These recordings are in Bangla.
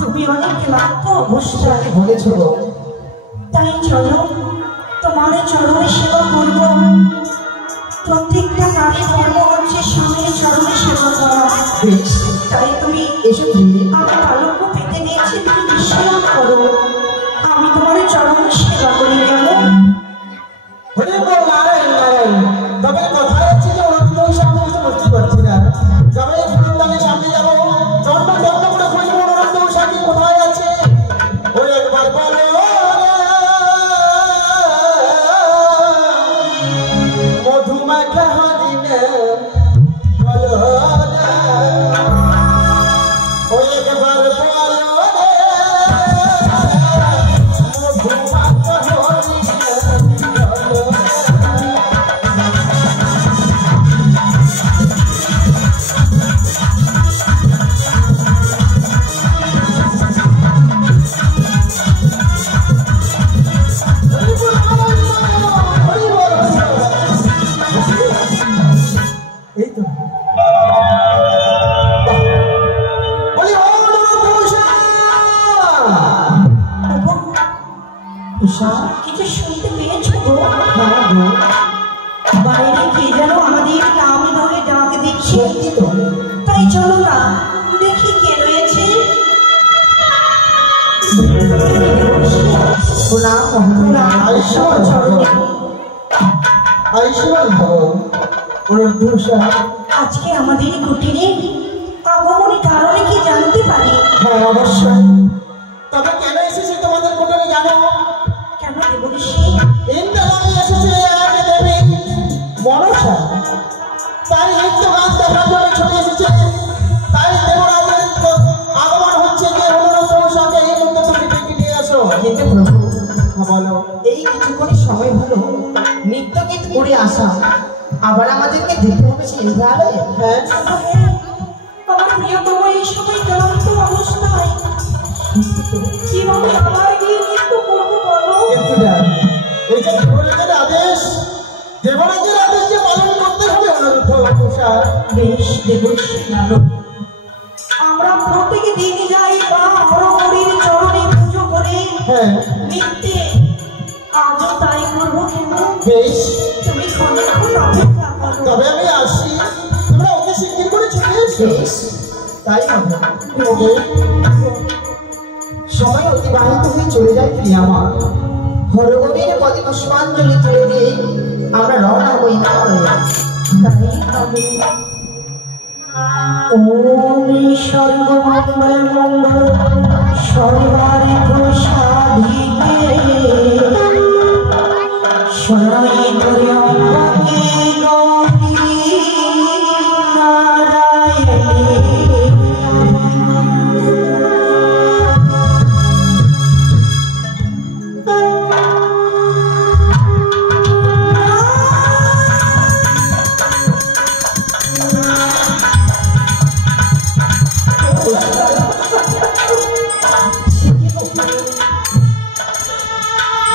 তুমি অনেক ক্লান্ত অবস্থায় বলেছ, তাই চলো তোমার চরণে সেবা করব। প্রত্যেকটা নারী ধর্ম হচ্ছে স্বামীর চরণে সেবা করা। তাই তুমি আমার আলোক পেতে নিয়েছি, তুমি বিশ্বাস করো, আমি তোমার চরণে সেবা করি। কেমন তবে কথা হচ্ছে যে ওরা তো সামনে বুঝতে পারছি না, তবে ফুলদানের সামনে যাবো, জন্ম জন্ম করে খুঁজবো ওরা তো সাথে কোথায় আছে। ওই একবার বলো মধুমাখা হরিণে বলো ওই একবার উষা কিছু শুনতে পেয়েছো গো? হ্যাঁ গো, বাইরে কে যেন আমাদের নাম ধরে ডাক দিচ্ছে। সত্যি তো। তাই চলো না দেখি কে রয়েছে। আজকে আমাদের কুটিরে আগমনের কারণে কি জানতে পারি? হ্যাঁ অবশ্যই। তবে কেন এসেছে তোমাদের কোটারে জানো? কেন দেবর্ষি? ইন্দ্রাণী এসেছে এক দেবী মনসা, তাই নৃত্য গান দেখার জন্য ছুটে এসেছে। তাই দেবরাজের আগমন হচ্ছে যে অনুরোধ মনসাকে এই মুহূর্তে তুমি ডেকে নিয়ে আসো। কিন্তু প্রভু, বলো। এই কিছুক্ষণ সময় হলো নিত্য গীত করে আসা, আবার আমাদেরকে যেতে হবে সেই ইন্দ্রালয়ে। হ্যাঁ আমার প্রিয়তম এই সময় ক্লান্ত অবস্থায় কিভাবে আমার গিয়ে নৃত্য করবো বলো? এই যে দেবরাজের আদেশ, দেবরাজের আদেশ যে পালন করতে হবে অনুরোধ মনসা। বেশ দেবর্ষি নারদ, আমরা প্রত্যেক দিন যাই বা হরহরির চরণে পুজো করে হ্যাঁ নৃত্যে, আজও তাই করবো কেমন? বেশ, তুমি ক্ষণেক্ষণ অপেক্ষা করো। তবে আমি আসি, তোমরা ওকে শিগগির করে ছুটে এসো। বেশ, তাই হবে। সময় অতিবাহিত হয়ে চলে যায় প্রিয়া আমার। হরগোবিন্দের পদে পুষ্পাঞ্জলি তুলে দিয়ে আমরা রওনা হই ইন্দ্রালয়ে। তাই হবে। ওম সর্বমঙ্গল মঙ্গল সর্বারিত সাধিকে শরণাগত অম্বকে গৌরী নারায়ণী।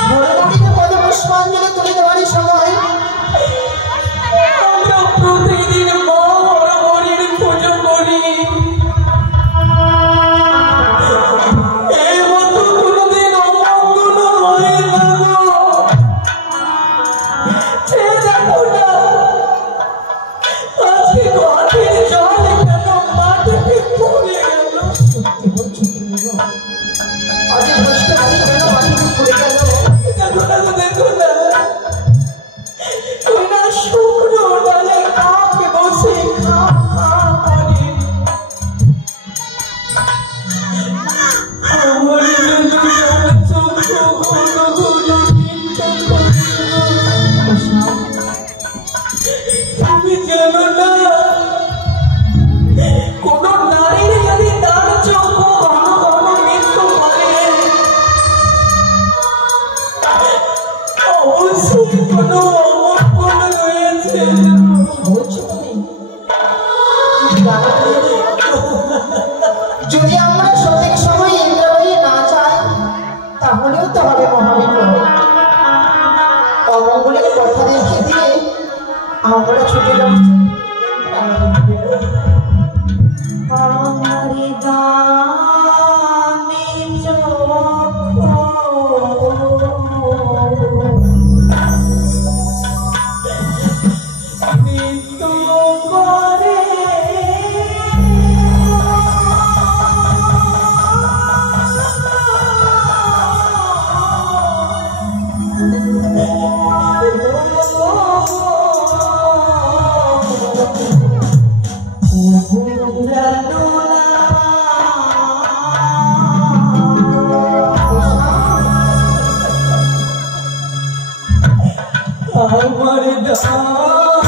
হরগোবিন্দের পদে পুষ্পাঞ্জলি তুলে দেওয়ার সময় আমরা প্রতিদিন মা হরহরির পুজো করি, এই মতো কোনোদিন অমঙ্গল হয় না গো। সে দেখো না, আজকে মাটির জল কেন মাটিতে পড়ে গেল? আজ বৃষ্টি হয়ে কেন মাটিতে পড়ে গেল? দেখো না গো, দেখো না, ওই না শুকনো ডালে কাক বসে খা খা করে। আমার চোখ গুলো গুলো নিতে তুমি জানো না, কোন নারীর যদি তার চোখ ঘন ঘন মৃত্যু করে অবশ্যই কোনো অমঙ্গল রয়েছে। বলছো তুমি? যদি আমরা সঠিক সময় ইন্দ্রালয়ে না যাই তাহলেও তো হবে মহাবিপদ। অমঙ্গলের কথা দেখে দিয়ে আমরা ছুটে যাব আমার গানে মৃত্যু করে আমার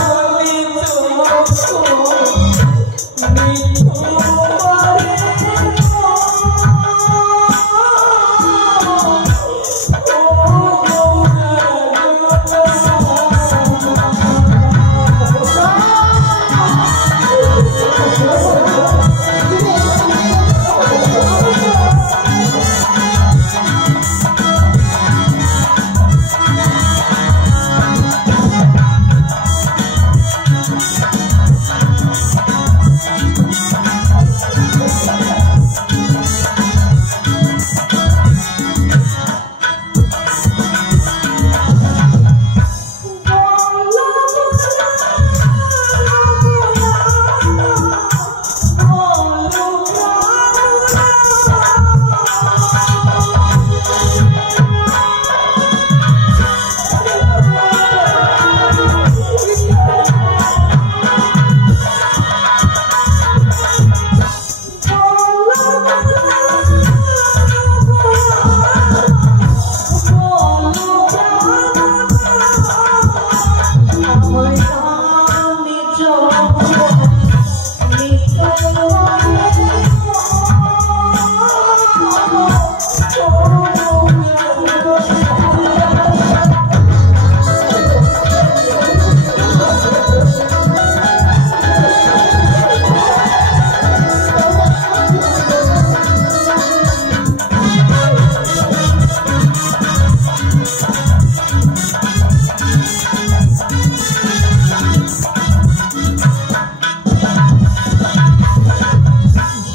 ডালি মিঠু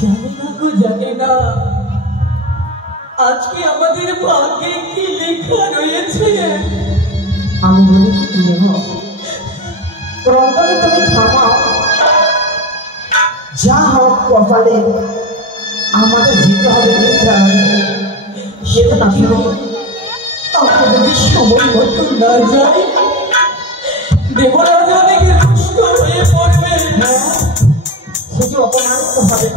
জানি না গো, জানি না আজকে আমাদের ভাগ্যে কি লেখা রয়েছে। আমি বলি কি তুমি ক্রন্দনে তুমি থামাও, যা হোক কপালে আমাদের যেতে হবে নিদ্রায়। সেটা না আমরা যদি সময় মতো না যায়, দেবরাজ অনেক রুষ্ট হয়ে পড়বে। শুধু অপমানিত হবে।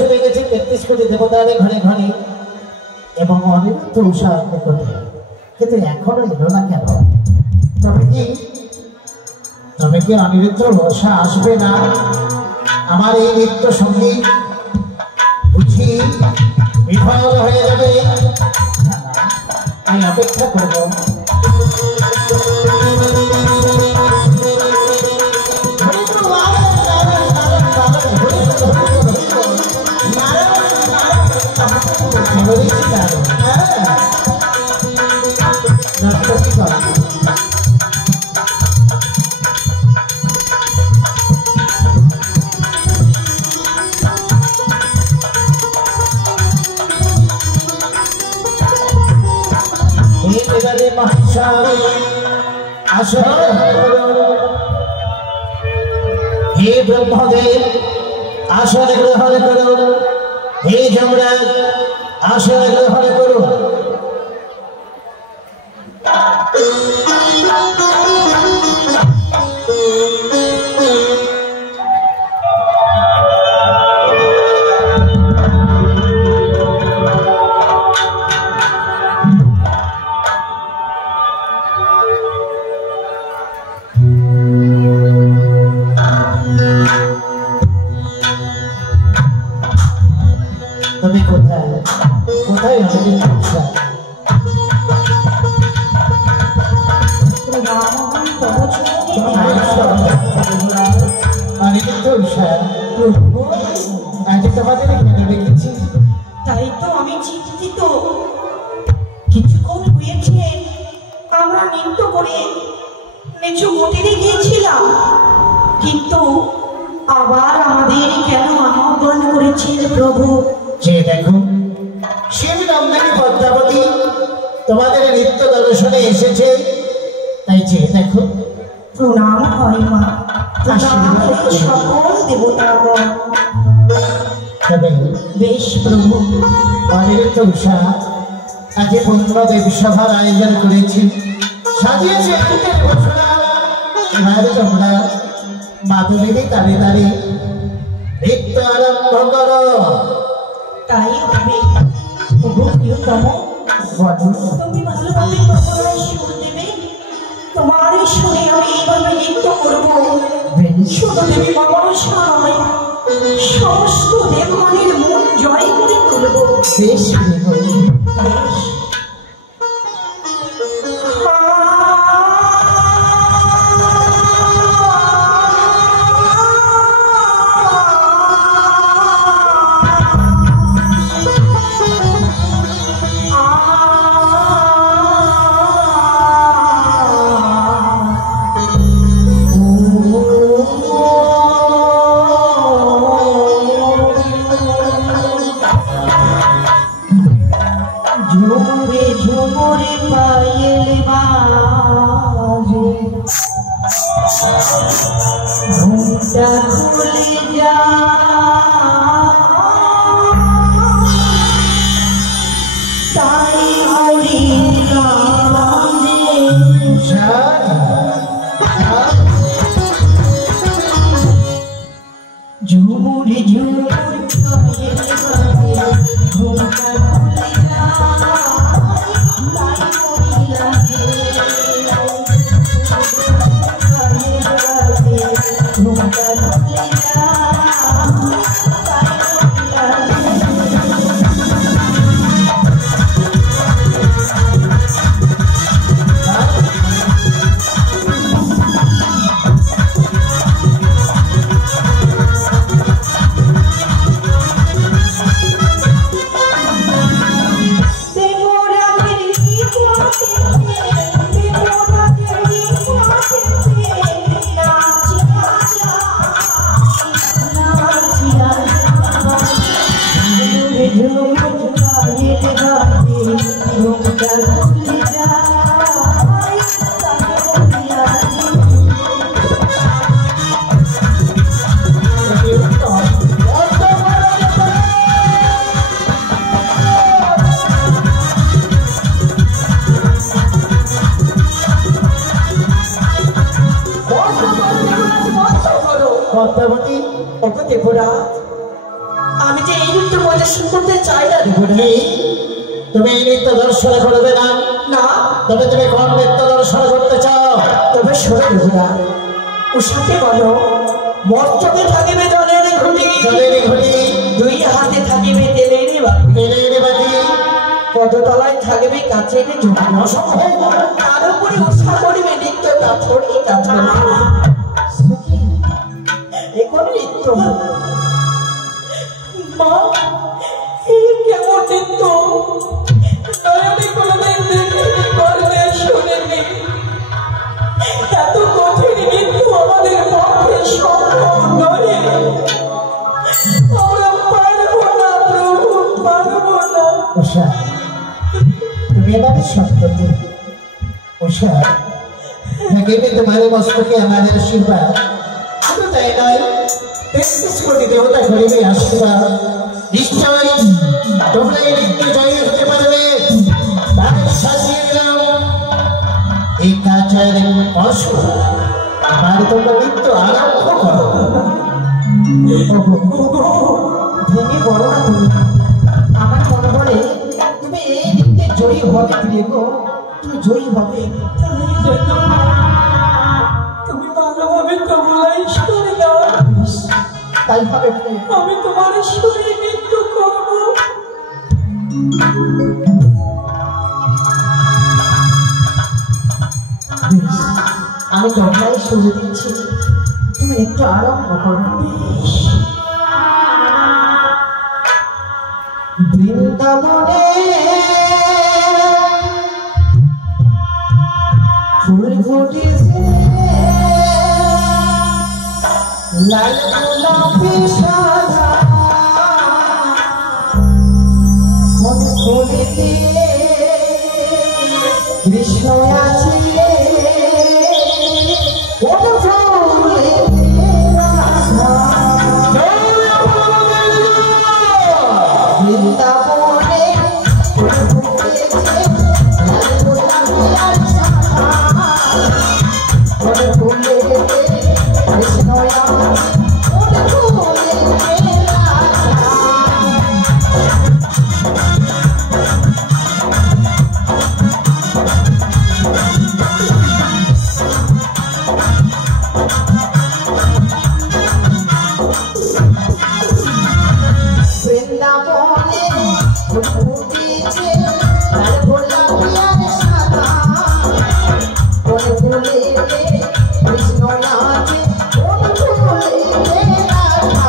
চলে গেছে 33 কোটি দেবতার ঘরে ঘরে এবং অনেক তো উৎসাহ করতে, কিন্তু এখনো এলো না কেন? তবে কি অনিরুদ্ধ বর্ষা আসবে না? আমার এই নৃত্য সঙ্গীত বুঝি বিফল হয়ে যাবে। আমি অপেক্ষা করবো। হে ব্রহ্মদেব আসন গ্রহণ করুন, হে যমরাজ আসন গ্রহণ করুন। তুমি কোথায় কোথায় আমাদের পৌঁছা? তাই তো আমি চিন্তিত। কিছুক্ষণ হয়েছে আমরা নৃত্য করে নিচু হোটেলে গিয়েছিলাম, কিন্তু আবার আমাদের কেন আহ্বান করেছেন প্রভু? যে দেখো শিব নন্দিনী পদ্মাবতী তোমাদের নৃত্য দর্শনে এসেছে, তাই যে দেখো। প্রণাম হয় মা, প্রণাম হয় সকল দেবতাগণ। বেশ প্রভু, অনিরুদ্ধ উষা আজ পূর্ণদেব সভার আয়োজন করেছি, সাজিয়েছে এবার তোমরা মাধুরীর তালে তালে নৃত্য আরম্ভ করো। তাই হবে প্রিয়তম, তুমি ভালোভাবে প্রথমে সুর দেবে, তোমার সুরে আমি এইভাবে নৃত্য করবো। শুধু দেবী মনসায় সমস্ত দেবগণের মন জয় করে তুলব। বেশ বেশ। ঝুমুরে ঝুমুরে পায়েল বাজে, ঘুমটা খুলে যা, তাই হরি কাঁদে। ঝুমুরে ঝুমুরে পায়েল বাজে, ঘুমটা খুলে যা, ঘুমটা আমি যে এই নৃত্য প্রদর্শন করতে চাই না দেবরা। তুমি এই নৃত্য দর্শন করবে না? না। তবে তুমি কোন নৃত্য দর্শন করতে চাও? তবে শোনো দেবরা, উষাকে বলো মস্তকে থাকিবে জলের ঘটি, দুই হাতে থাকিবে তেলের বাটি, পদতলায় থাকবে কাচের ঝুড়ি, তার উপরে উষা করিবে নৃত্য কাছড়ি কাছড়ি। এখন নৃত্য মা, এই কেমন নৃত্য আমি কোনোদিন দেখিনি, করবে শুনিনি। এত কঠিন নৃত্য আমাদের পক্ষে সম্ভব নয়। আমরা পারবো না প্রভু, পারবো না। উষা, তুমি এবারে সত্যি উষা, থাকবে তোমার মস্তকে আমাদের আশীর্বাদ। শুধু তাই নয়, ৩৩ কোটি দেবতা করিবে আশীর্বাদ। নিশ্চয় তোমরা এই নৃত্য জয়ী হতে পারবে, তাই সাজিয়ে দিলাম এই কাজের অসুর। আর তোমরা নৃত্য আরম্ভ করো। ভেঙে বলো না তুমি, আমার মনে বলে তুমি এই নৃত্যে জয়ী হবে। প্রিয় গো, তুমি জয়ী হবে। তুমি ভালোভাবে তোমার ঈশ্বরে দাও, তাই হবে। আমি তোমার ঈশ্বরে নৃত্য করব। আমি তোমায় শুনে দিচ্ছি, তুমি একটু আরম্ভ করো। বৃন্দাবনে ফুল ফুটেছে, লাল গোলাপি সাদা, মন ফুলেতে কৃষ্ণ আছে, কোন ফুলেতে রাধা। বৃন্দাবনে ফুল ফুটেছে, লাল গোলাপি আর সাদা, কোন ফুলেতে কৃষ্ণ আছে, কোন ফুলেতে রাধা। বৃন্দাবনে ফুল ফুটেছে, লাল গোলাপি আর সাদা, কোন ফুলেতে কৃষ্ণ আছে, কোন ফুলেতে রাধা।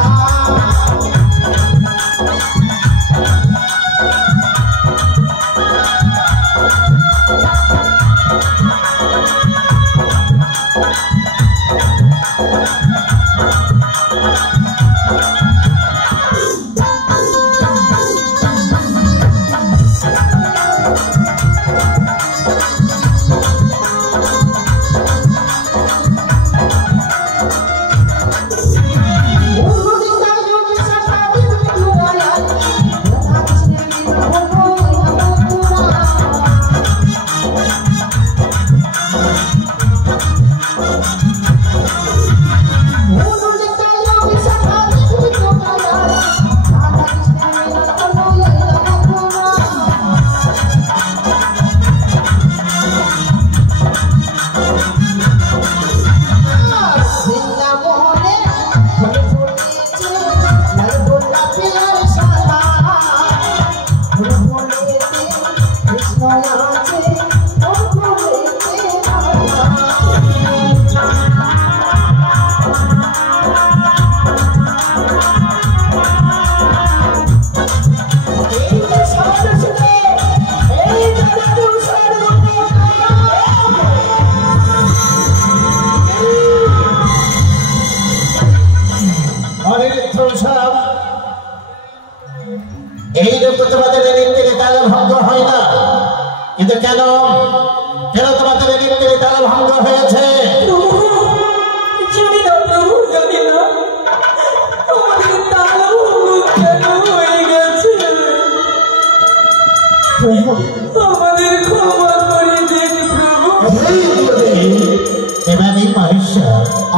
বৃন্দাবনে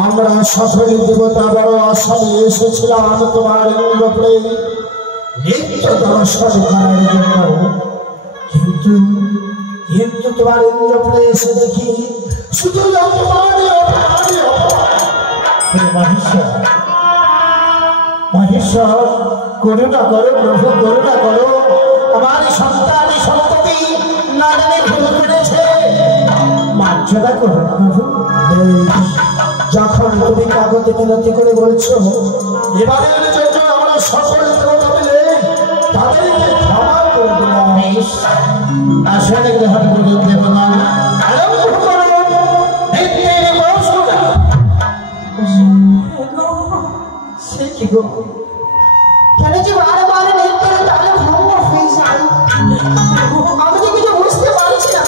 আমরা সকল দেবতা বড় আশায় এসেছিলাম তোমার ইন্দ্রপুরে নিত্য দর্শন করার জন্য, কিন্তু কিন্তু তোমার ইন্দ্রপুরে এসে দেখি শুধু মহেশ্বর করুণা করো প্রভু, করুণা করো। আমার সন্তান সন্ততি না জানে ভুল করেছে, মার্জনা করো প্রভু। যখন তুমি কাগজে মিনতি করে বলছো এবারের জন্য আমরা সকল দেবতা মিলে তাদেরকে ক্ষমা করে দিলাম, আসলে গ্রহণ করে দেবগণ আরম্ভ করো নিত্যের বর্ষনা। সে কি গো, কেন যে বারবার নিত্যের তালে ভঙ্গ হয়ে যায়, আমি তো কিছু বুঝতে পারছি না।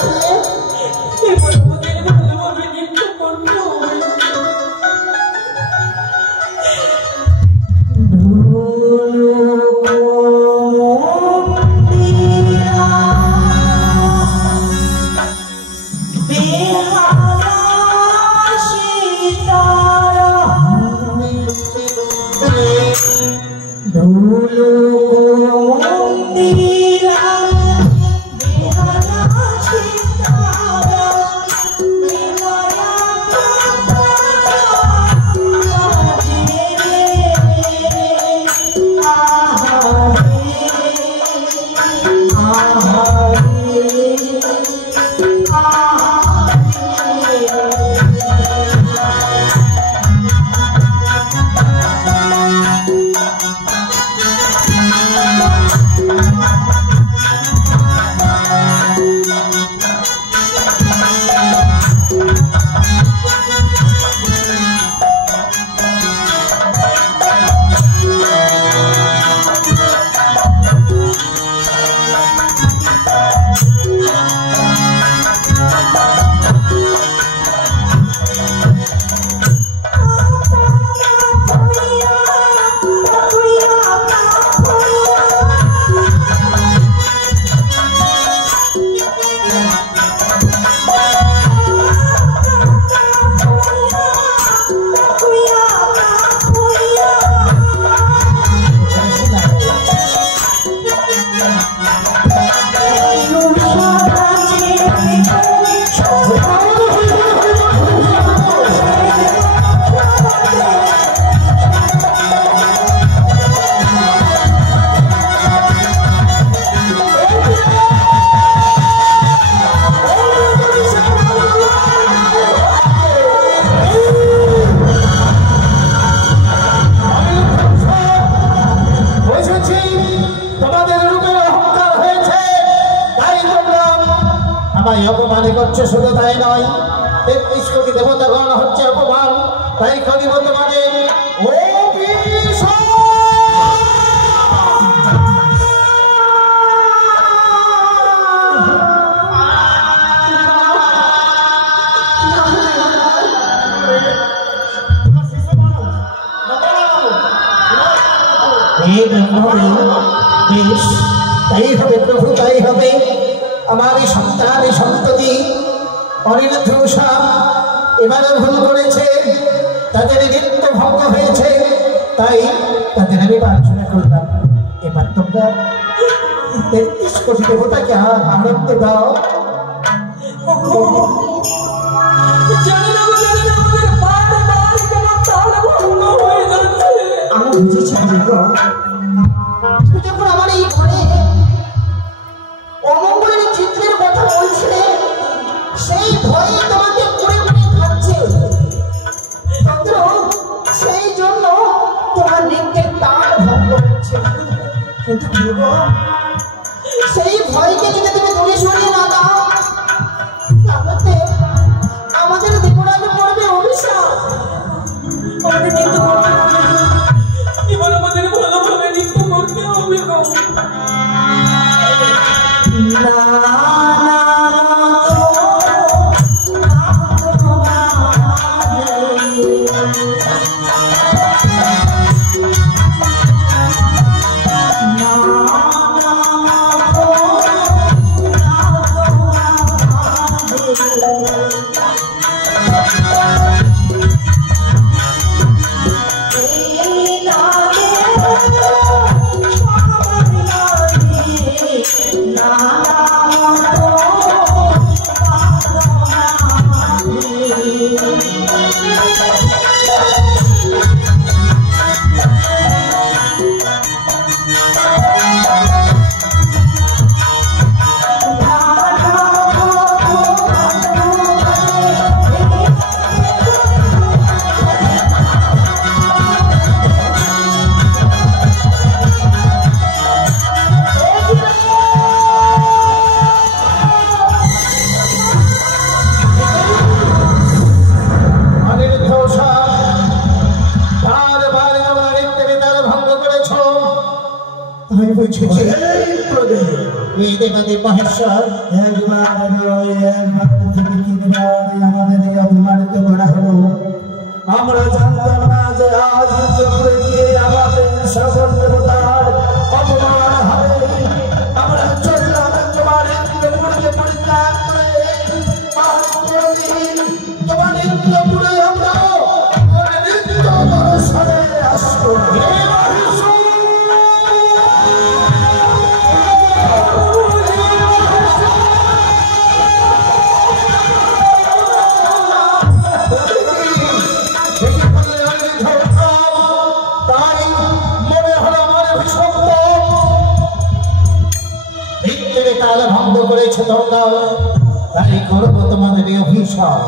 অপমানে করছে, শুধু তাই নয় 33 কোটি দেবতাগণ হচ্ছে অপমান, তাই করিব তোমাদের তাই হবে প্রভু, তাই হবে। আমার সন্তান সন্ততি অনিরুদ্ধ এবারে ভুল করেছে, তাদের নিত্য ভঙ্গ হয়েছে, তাই তাদের আমি প্রার্থনা করলাম এবার তোমরা 33 কোটি দেবতাকে আনন্দ দাও। জানি না আমাদের বারবার কেন তাল ভঙ্গ হয়ে যাচ্ছে। বুঝেছি গো। তুমি যখন আমার এই ঘরে অমঙ্গলের চিত্রের কথা বলছিলে, সেই ভয়ে তোমাকে করে করে খাচ্ছে চন্দ্র, সেই জন্য তোমার নৃত্যের তার ভঙ্গ হচ্ছে। কিন্তু কি গো, সেই ভয়কে যদি তুমি দূরে সরিয়ে না দাও, তাহলে আমাদের দেবরাজ পড়বে অভিশাপ। আমাদের নৃত্য করতে হবে, এবার আমাদের ভালোভাবে নৃত্য করতে হবে গো। না মহেশ্বর আমাদের অপমানিত করা হলো। আমরা জানতাম না যে আজ ইন্দ্রপুরে গিয়ে আমাদের সকল দেবতার অপমান হবে। আমরা চললাম তোমার ইন্দ্রপুরকে পরিত্যাগ করে, আর কোনদিন তোমার ইন্দ্রপুরে আমরা নিত্য দর্শনে আসবো। ভঙ্গ করেছে তোমরা, তাই করবো তোমাদের অভিশাপ।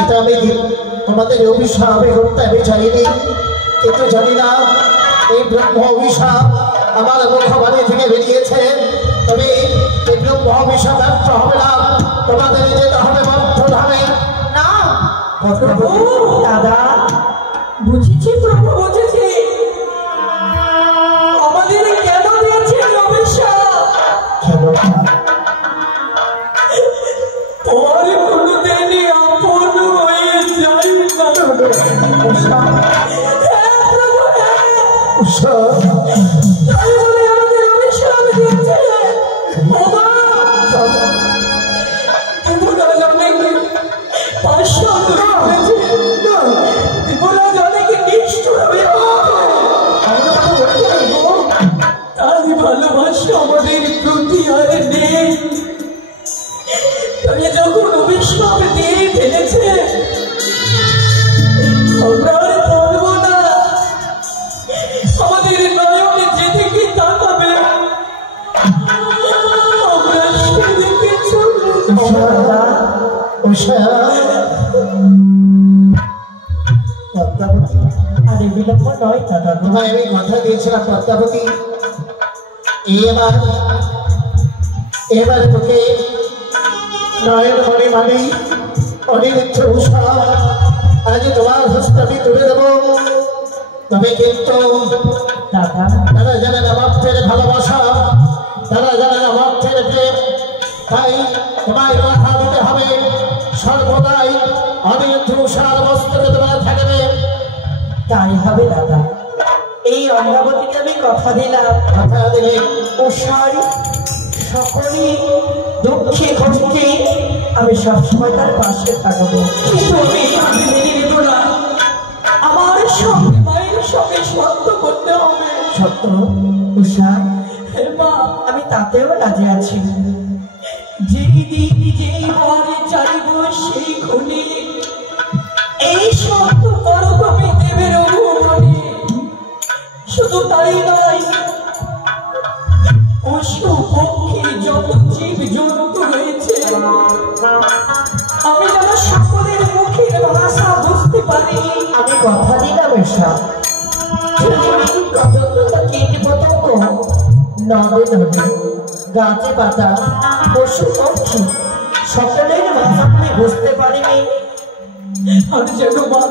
এটা আমি তোমাদের অভিশাপে করতে আমি চাইনি, কিন্তু জানি না এই ব্রহ্ম অভিশাপ আমার মুখবাণী থেকে বেরিয়েছে। তবে এই ব্রহ্ম অভিশাপ ব্যর্থ হবে না, তোমাদের যেতে হবে বদ্ধধামে। না প্রভু, দাদা, বুঝেছি প্রভু, বুঝেছি। আমাদের কেন দিয়েছেন অভিশাপ? পরে কোনোদিনই আপন হয়ে যাই না। হ্যাঁ প্রভু, তাই বলে আমাদের অভিশাপ দিয়েছিলেন। ত্রিপুরাজ অনেকে পাষাণ হয়েছে, ত্রিপুরাজ অনেকে নিষ্ঠুর হয়ে তাই ভালোবাসা আমাদের প্রতি আর নেই। তাই যখন অভিশাপ দিয়ে ফেলেছে, আমরা আর পারবো না। আমাদের নয়নে যেদিকে তাকাবে আমরা সেদিকে চলে আরে বিলম্ব নয় দাদা, তোমায় আমি কথা দিয়েছিলাম পদ্মাবতী, এবার তোকে নয়ন মনে মানে অনিরুদ্ধ উষা আজ তোমার হস্তাটি তুলে দেব। তবে কিন্তু দাদা তারা জানেন আমার ফের ভালোবাসা, তারা জানেন আমার ফের প্রেম, তাই তোমায় কথা দিতে হবে সর্বদাই অনিরুদ্ধ উষার বস্ত্রে তোমার থাকবে। তাই হবে দাদা, এই অমরাবতীকে আমি কথা দিলাম। কথা দিলে উষার সকলে দুঃখে কষ্টে আমি সবসময় তার পাশে থাকবো। কিন্তু আমি মেনে নেব না। আমার সঙ্গে মায়ের সঙ্গে সত্য করতে হবে। সত্য উষা, হে মা, আমি তাতেও রাজি আছি। যেই দিন যেই বরে চাইব সেই খুনি এই সত্য করো তুমি দেবের অভিমানে। শুধু তাই নয়, পশু পক্ষী যত জীব জন্তু রয়েছে আমি যেন সকলের মুখের ভাষা বুঝতে পারি। আমি কথা দিলাম উষা, কীট পতঙ্গ নদে নদে গাছে পাতা পশু পক্ষী সকলের ভাষা আমি বুঝতে পারিনি। আর যেন মা,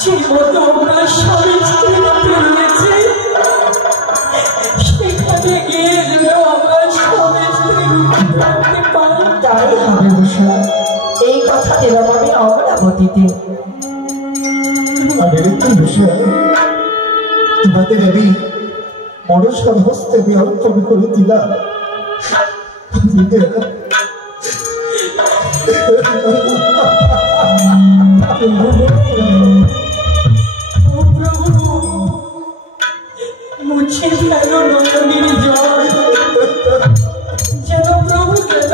যে মতো আমরা স্বামী স্ত্রী রয়েছে সেখানে গিয়ে যেন আমরা স্বামী স্ত্রী থাকতে পারি। তাই হবে উষা, এই কথা দিলাম আমি অমরাবতীতে। তোমাদের আমি মনসার হস্তে আমি অর্পণ করে দিলাম। ও প্রভু, মুছে ফেলো নয়নের জল। যেন প্রভু, যেন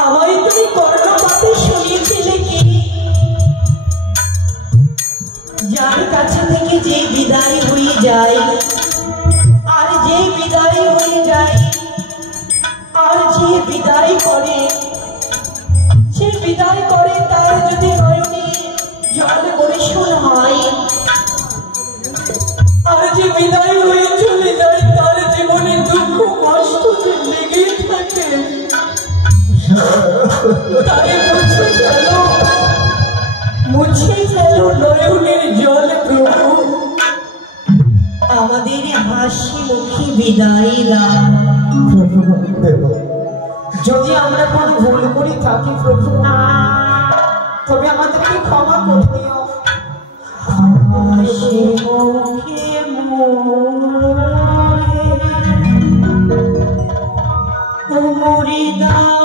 আমায় তুমি কর্ণপাতে শুনিয়েছিলে কি, যার কাছে থেকে যে বিদায় হয়ে যায়, আর যে বিদায় হয়ে যায়, আর যে বিদায় করে, সে বিদায় করে তার যদি নয়নে জল বর্ষণ হয়, আর যে বিদায় হয়ে চলে যায় তার জীবনে দুঃখ কষ্ট যে লেগে থাকে, তাকে মুছে ফেলো নয়নের জল প্রভু। আমাদের হাসি মুখী বিদায় দান। যদি আমরা কোনো ভুল করি থাকি প্রভু, তবে আমাদেরকে ক্ষমা করে দিও। হাসি মুখে মোরে দাও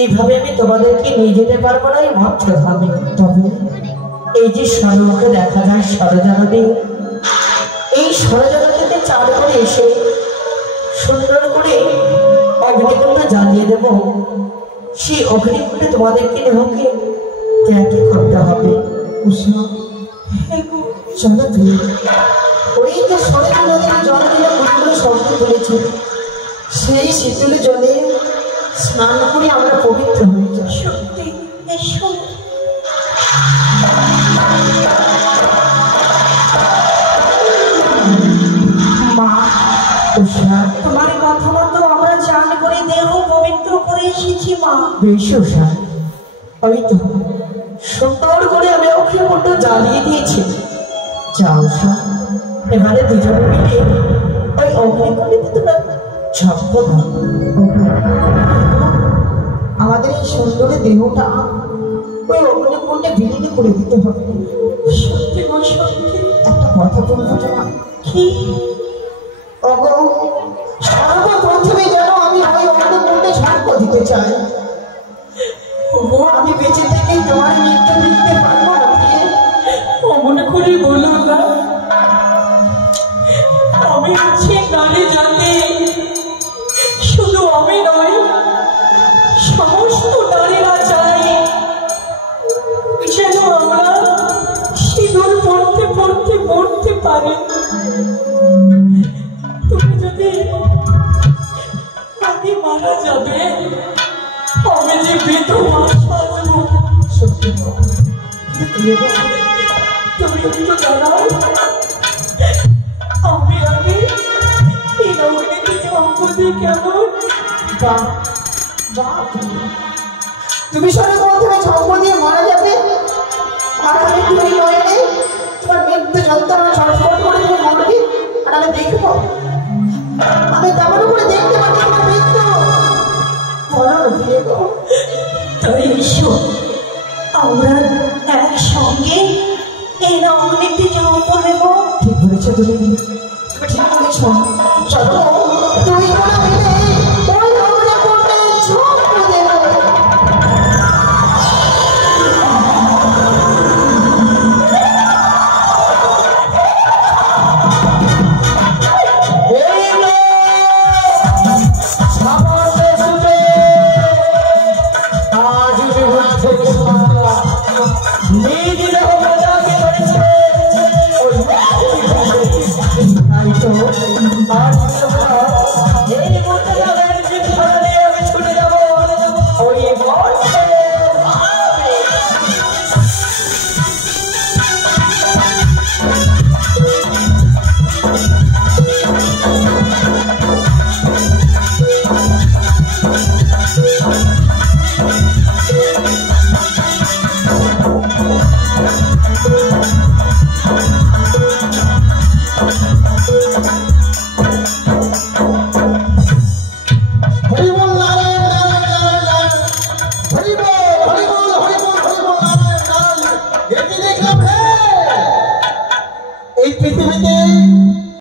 এইভাবে আমি তোমাদেরকে নিয়ে যেতে পারবো না, এই ভাবতে হবে। তবে এই যে সরোকে দেখা যায় সরজনদী, এই সরজনদীতে চার করে এসে সুন্দর করে অগ্নিকুণ্ড জ্বালিয়ে দেব। সেই অগ্নিকুণ্ডে তোমাদেরকে দেহকে ত্যাগ করতে হবে। ওই যে সরজনদীর জল দিলে গুরুগুলো শব্দ তুলেছে, সেই শীতল জলে স্নান করে আমরা পবিত্র হয়ে যাই। সত্যি এসো। মা, তোমার কথা মতো আমরা চান করে দেহ পবিত্র করে এসেছি মা। বেশ উষা, ওই তো সুন্দর করে আমি অগ্নিকুণ্ড জ্বালিয়ে দিয়েছি। যাও উষা, এবারে দুজনে মিলে ওই অগ্নিকুণ্ডে তোমরা ঝাঁপ দাও। আমাদের এই সুন্দরী দেহটা ওই অগ্নিকুণ্ডে বিলীন করে দিতে হবে। সত্যি গো সত্যি। একটা কথা বলবো না কি? অগো, সর্বপ্রথমে যেন আমি ওই অগ্নিকুণ্ডে ঝাঁপ দিতে চাই। ওগো, আমি বেঁচে থেকে তোমার মৃত্যু দেখতে পারবো না। অমন করে বলো না। আমি হচ্ছে নারী জাতি, শুধু আমি নয়, সমস্ত নারীরা চাই যেন আমরা সিঁদুর পড়তে পড়তে মরতে পারি। তুমি যদি আগে মারা যাবে, আমি যে বিধবা সাজবো। তুমি একটু দাঁড়াও, আমি আগে এই নগরীতে সম্পত্তি কেমন। তুমি সর্বপ্রথমে ঝম্প দিয়ে মারা যাবে, আর আমি তুমি নয় নেই তোমার মৃত্যু যন্ত্রণা ছটফট করে তুমি মরবে, আর আমি দেখবো। আমি তেমন করে দেখতে পাচ্ছি তোমার মৃত্যু। তাই এসো, আমরা একসঙ্গে এই নগরীতে জন্ম নেব। ঠিক বলেছো তুমি, ঠিক বলেছো। চলো তুমি কোনো মিলে ওই অগ্নিকুণ্ডে ঝম্প দেবো। এই পৃথিবীতে